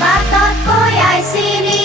Bắt tốt cô ai xin đi.